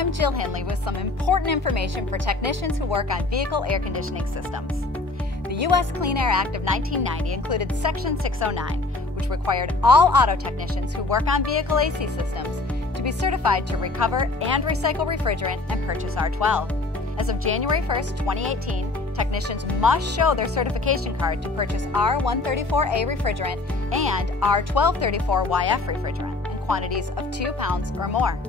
I'm Jill Hinley with some important information for technicians who work on vehicle air conditioning systems. The U.S. Clean Air Act of 1990 included Section 609, which required all auto technicians who work on vehicle AC systems to be certified to recover and recycle refrigerant and purchase R12. As of January 1st, 2018, technicians must show their certification card to purchase R134A refrigerant and R1234YF refrigerant in quantities of 2 pounds or more.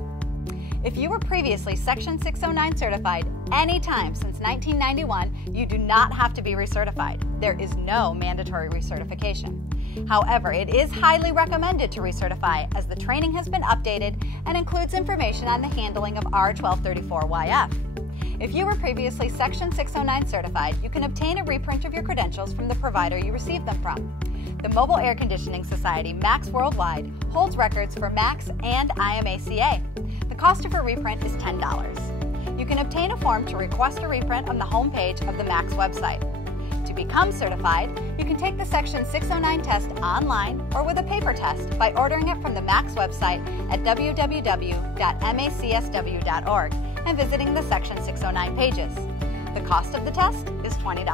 If you were previously Section 609 certified any time since 1991, you do not have to be recertified. There is no mandatory recertification. However, it is highly recommended to recertify as the training has been updated and includes information on the handling of R1234YF. If you were previously Section 609 certified, you can obtain a reprint of your credentials from the provider you received them from. The Mobile Air Conditioning Society, MACS Worldwide, holds records for MACS and IMACA. The cost of a reprint is $10. You can obtain a form to request a reprint on the homepage of the MACS website. To become certified, you can take the Section 609 test online or with a paper test by ordering it from the MACS website at www.macsw.org and visiting the Section 609 pages. The cost of the test is $20.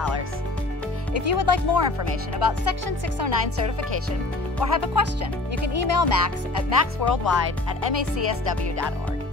If you would like more information about Section 609 certification or have a question, you can email MACS at macsworldwide@macsw.org.